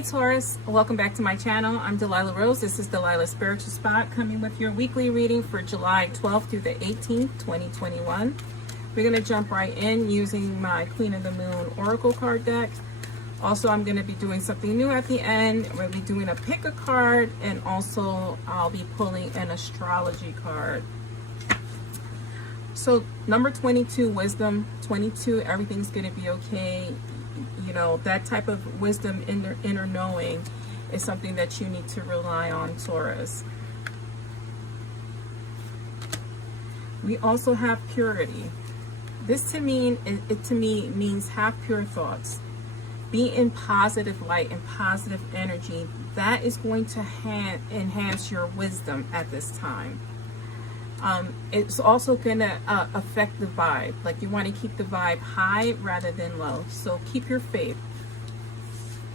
Hey Taurus, welcome back to my channel. I'm Delilah Rose. This is Delilah Spiritual Spot, coming with your weekly reading for July 12th through the 18th, 2021. We're going to jump right in using my Queen of the Moon Oracle card deck. Also, I'm going to be doing something new at the end. We'll be doing a pick a card, and also I'll be pulling an astrology card. So number 22, wisdom. 22, everything's going to be okay. You know, that type of wisdom, inner knowing, is something that you need to rely on, Taurus. We also have purity. This to me means have pure thoughts. Be in positive light and positive energy. That is going to enhance your wisdom at this time. It's also going to affect the vibe. Like, you want to keep the vibe high rather than low. So keep your faith,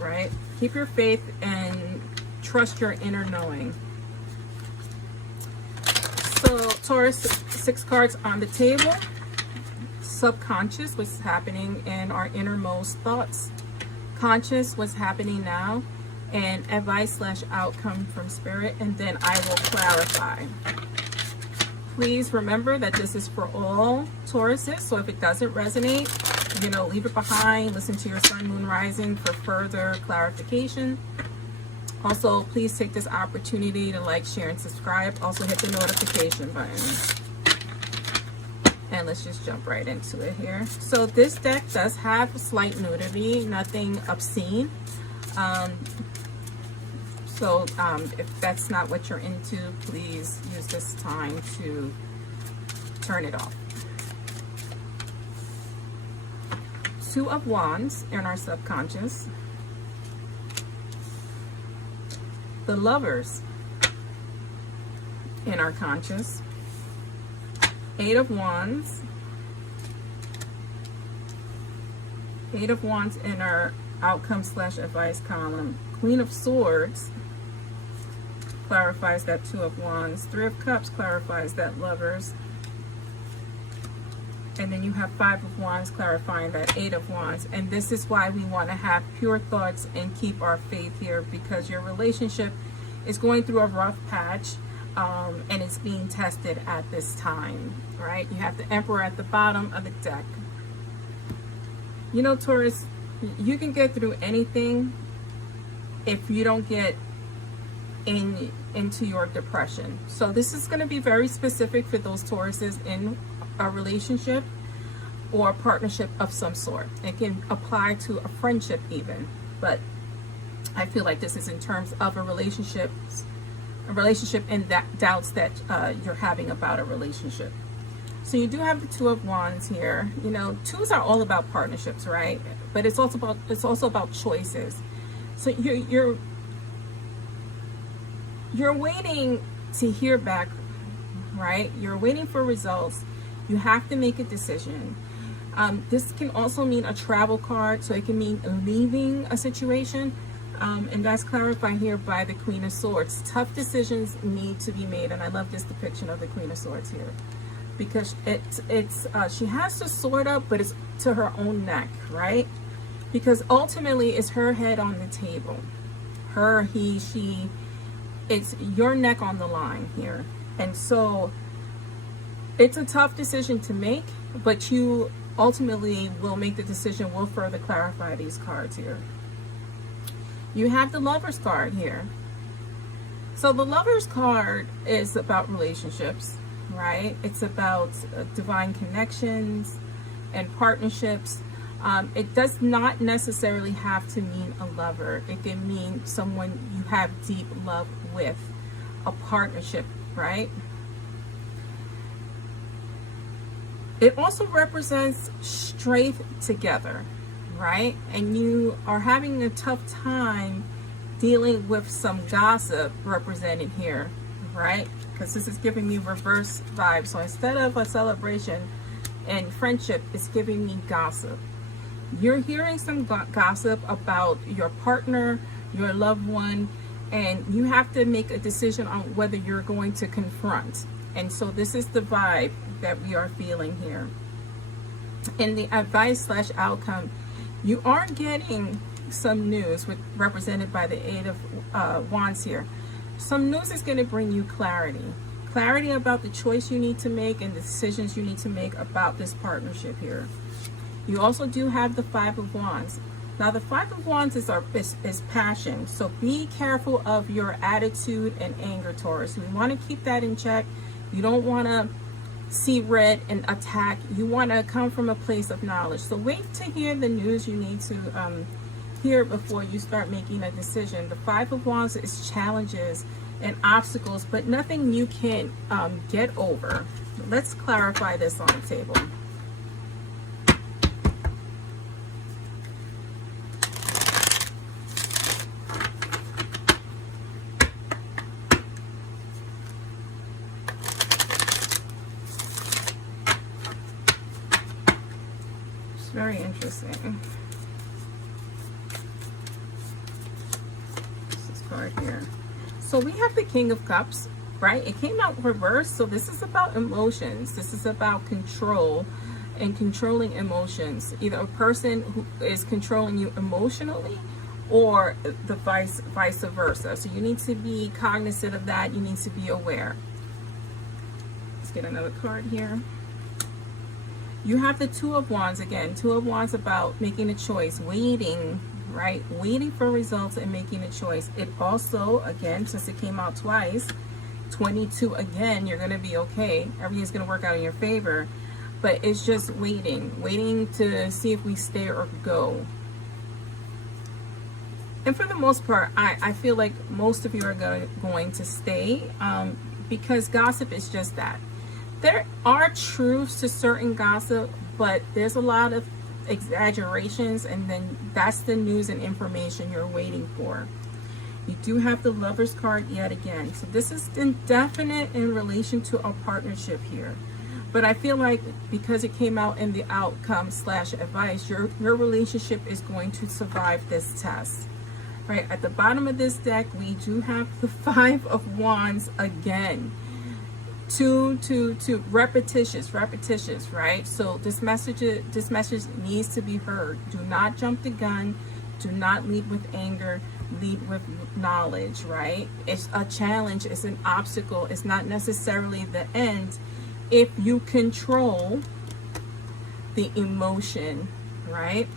right? Keep your faith and trust your inner knowing. So Taurus, 6 cards on the table. Subconscious, what's happening in our innermost thoughts. Conscious, what's happening now. And advice/outcome from spirit. And then I will clarify. Please remember that this is for all Tauruses, so if it doesn't resonate, you know, leave it behind. Listen to your sun, moon, rising for further clarification. Also, please take this opportunity to like, share, and subscribe. Also, hit the notification button. And let's just jump right into it here. So this deck does have slight nudity, nothing obscene. So if that's not what you're into, please use this time to turn it off. 2 of Wands in our subconscious. The Lovers in our conscious. 8 of Wands. 8 of Wands in our outcome/advice column. Queen of Swords clarifies that 2 of Wands. 3 of Cups clarifies that Lovers. And then you have 5 of Wands clarifying that 8 of Wands. And this is why we want to have pure thoughts and keep our faith here, because your relationship is going through a rough patch, and it's being tested at this time, right? You have the Emperor at the bottom of the deck. You know, Taurus, you can get through anything if you don't get into your depression. So this is going to be very specific for those Tauruses in a relationship or a partnership of some sort. It can apply to a friendship even, but I feel like this is in terms of a relationship and that doubts that you're having about a relationship. So you do have the 2 of Wands here. You know, 2s are all about partnerships, right? But it's also about choices. So you're waiting to hear back, right? You're waiting for results. You have to make a decision. This can also mean a travel card, so it can mean leaving a situation. And that's clarified here by the Queen of Swords. Tough decisions need to be made, and I love this depiction of the Queen of Swords here, because she has the sword up, but it's to her own neck, right? Because ultimately it's her head on the table. Her, he, she. It's your neck on the line here. And so it's a tough decision to make, but you ultimately will make the decision. We'll further clarify these cards here. You have the Lovers card here. So the Lovers card is about relationships, right? It's about divine connections and partnerships. It does not necessarily have to mean a lover. It can mean someone you have deep love with, a partnership, right? It also represents strength together, right? And you are having a tough time dealing with some gossip represented here, right? Because this is giving me reverse vibes. So instead of a celebration and friendship, it's giving me gossip. You're hearing some gossip about your partner, your loved one, and you have to make a decision on whether you're going to confront. And so this is the vibe that we are feeling here. In the advice/outcome, you are getting some news, represented by the Eight of Wands here. Some news is going to bring you clarity. Clarity about the choice you need to make and the decisions you need to make about this partnership here. You also do have the Five of Wands. Now the Five of Wands is passion. So be careful of your attitude and anger, Taurus. We want to keep that in check. You don't want to see red and attack. You want to come from a place of knowledge. So wait to hear the news you need to hear before you start making a decision. The Five of Wands is challenges and obstacles, but nothing you can't get over. Let's clarify this on the table. It's very interesting. This card here. So we have the King of Cups, right? It came out reversed. So this is about emotions. This is about control and controlling emotions. Either a person who is controlling you emotionally or the vice versa. So you need to be cognizant of that. You need to be aware. Let's get another card here. You have the Two of Wands again. Two of Wands about making a choice, waiting, right? Waiting for results and making a choice. It also, again, since it came out twice, 22 again, you're going to be okay. Everything's going to work out in your favor. But it's just waiting to see if we stay or go. And for the most part, I feel like most of you are going to stay because gossip is just that. There are truths to certain gossip, but there's a lot of exaggerations, and then that's the news and information you're waiting for. You do have the Lovers card yet again. So this is indefinite in relation to a partnership here. But I feel like because it came out in the outcome / advice, your relationship is going to survive this test. Right, at the bottom of this deck, we do have the Five of Wands again. Two, repetitious, right? So this message needs to be heard. Do not jump the gun. Do not lead with anger. Lead with knowledge, right? It's a challenge. It's an obstacle. It's not necessarily the end if you control the emotion, right?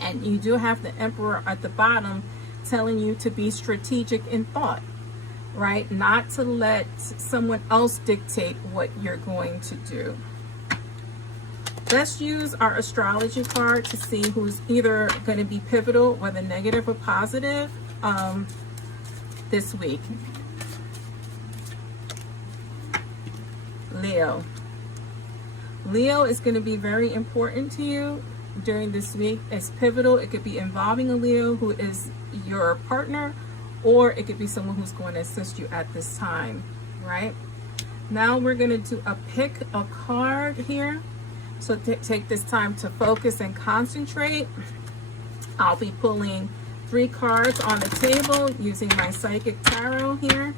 And you do have the Emperor at the bottom telling you to be strategic in thought, right? Not to let someone else dictate what you're going to do. Let's use our astrology card to see who's either going to be pivotal, whether negative or positive, this week. Leo. Leo is going to be very important to you during this week. It's pivotal. It could be involving a Leo who is your partner, or it could be someone who's going to assist you at this time, right? Now we're going to do a pick a card here. So take this time to focus and concentrate. I'll be pulling 3 cards on the table using my Psychic Tarot here.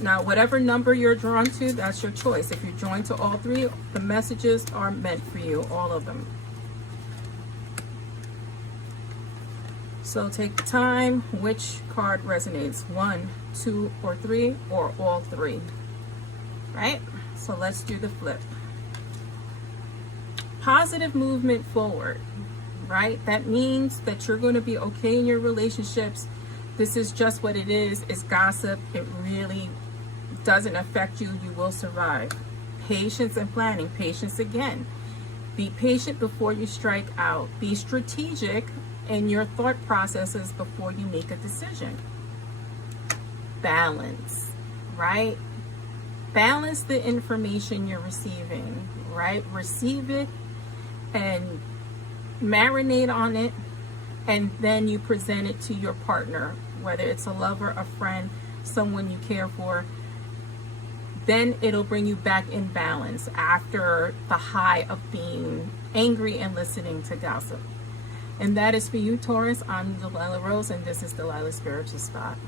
Now, whatever number you're drawn to, that's your choice. If you're drawn to all 3, the messages are meant for you, all of them. So take time, which card resonates, 1, 2, or 3, or all 3, right? So let's do the flip. Positive movement forward, right? That means that you're going to be okay in your relationships. This is just what it is. It's gossip. It really doesn't affect you. You will survive. Patience and planning. Patience again. Be patient before you strike out. Be strategic in your thought processes before you make a decision. Balance, right? Balance the information you're receiving, right? Receive it and marinate on it, and then you present it to your partner, whether it's a lover, a friend, someone you care for. Then it'll bring you back in balance after the high of being angry and listening to gossip. And that is for you, Taurus. I'm Delilah Rose, and this is Delilah's Spiritual Spot.